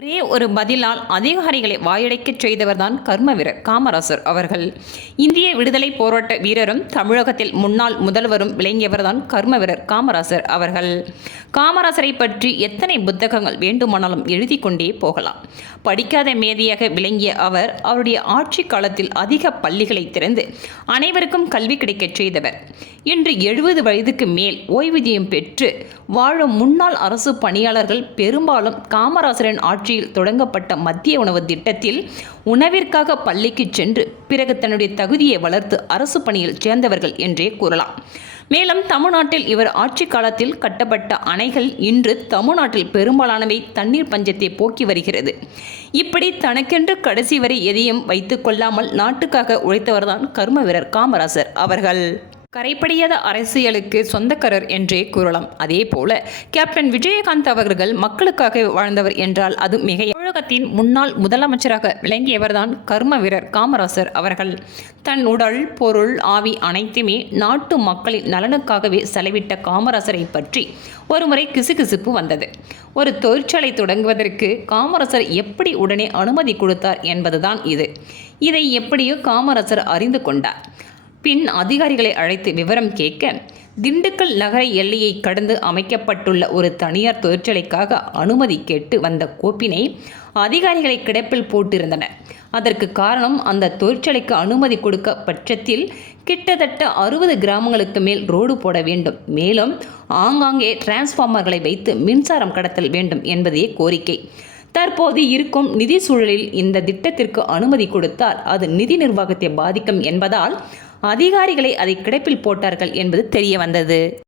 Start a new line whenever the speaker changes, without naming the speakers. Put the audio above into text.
ஒரே ஒரு பதிலால் அதிகாரிகளை வாயடைக்கச் செய்தவர்தான் கர்மவீரர் காமராசர் அவர்கள். இந்திய விடுதலை போராட்ட வீரரும் தமிழகத்தில் முன்னாள் முதல்வரும் விளங்கியவர்தான் கர்மவீரர் காமராசர் அவர்கள். காமராசரை பற்றி எத்தனை புத்தகங்கள் வேண்டுமானாலும் எழுதி கொண்டே போகலாம். படிக்காத மேதையாக விளங்கிய அவர் அவருடைய ஆட்சி காலத்தில் அதிக பள்ளிகளை திறந்து அனைவருக்கும் கல்வி கிடைக்கச் செய்தவர். இன்று எழுபது வயதுக்கு மேல் ஓய்வூதியம் பெற்று வாழும் முன்னாள் அரசு பணியாளர்கள் பெரும்பாலும் காமராசரின் ஆட்சியில் தொடங்கப்பட்ட மத்திய உணவு திட்டத்தில் உணவிற்காக பள்ளிக்கு சென்று பிறகு தன்னுடைய தகுதியை வளர்த்து அரசு பணியில் சேர்ந்தவர்கள் என்றே கூறலாம். மேலும் தமிழ்நாட்டில் இவர் ஆட்சி காலத்தில் கட்டப்பட்ட அணைகள் இன்று தமிழ்நாட்டில் பெரும்பாலானவை தண்ணீர் பஞ்சத்தை போக்கி வருகிறது. இப்படி தனக்கென்று கடைசி வரை எதையும் வைத்துக் கொள்ளாமல் நாட்டுக்காக உழைத்தவர்தான் கர்ம வீரர் காமராசர் அவர்கள். கரைப்படியாத அரசியலுக்கு சொந்தக்காரர் என்றே கூறலாம். அதே போல கேப்டன் விஜயகாந்த் அவர்கள் மக்களுக்காக வாழ்ந்தவர் என்றால் அது மிக தமிழகத்தின் முன்னாள் முதலமைச்சராக விளங்கியவர்தான் கர்ம வீரர் காமராசர் அவர்கள். தன் உடல் பொருள் ஆவி அனைத்துமே நாட்டு மக்களின் நலனுக்காகவே செலவிட்ட காமராசரை பற்றி ஒருமுறை கிசுகிசுப்பு வந்தது. ஒரு தொழிற்சாலை தொடங்குவதற்கு காமராசர் எப்படி உடனே அனுமதி கொடுத்தார் என்பதுதான் இது. இதை எப்படியோ காமராசர் அறிந்து கொண்டார். பின் அதிகாரிகளை அழைத்து விவரம் கேட்க திண்டுக்கல் நகர எல்லையை கடந்து அமைக்கப்பட்டுள்ள ஒரு தனியார் தொழிற்சாலைக்காக அனுமதி கேட்டு வந்த கோப்பினை அதிகாரிகளை கிடப்பில் போட்டிருந்தனர் அதற்கு காரணம் அந்த தொழிற்சாலைக்கு அனுமதி கொடுக்க பட்சத்தில் கிட்டத்தட்ட அறுபது கிராமங்களுக்கு மேல் ரோடு போட வேண்டும். மேலும் ஆங்காங்கே டிரான்ஸ்ஃபார்மர்களை வைத்து மின்சாரம் கடத்தல் வேண்டும் என்பதே கோரிக்கை. தற்போது இருக்கும் நிதி சூழலில் இந்த திட்டத்திற்கு அனுமதி கொடுத்தால் அது நிதி நிர்வாகத்தை பாதிக்கும் என்பதால் அதிகாரிகளை அதை கிடப்பில் போட்டார்கள் என்பது தெரிய வந்தது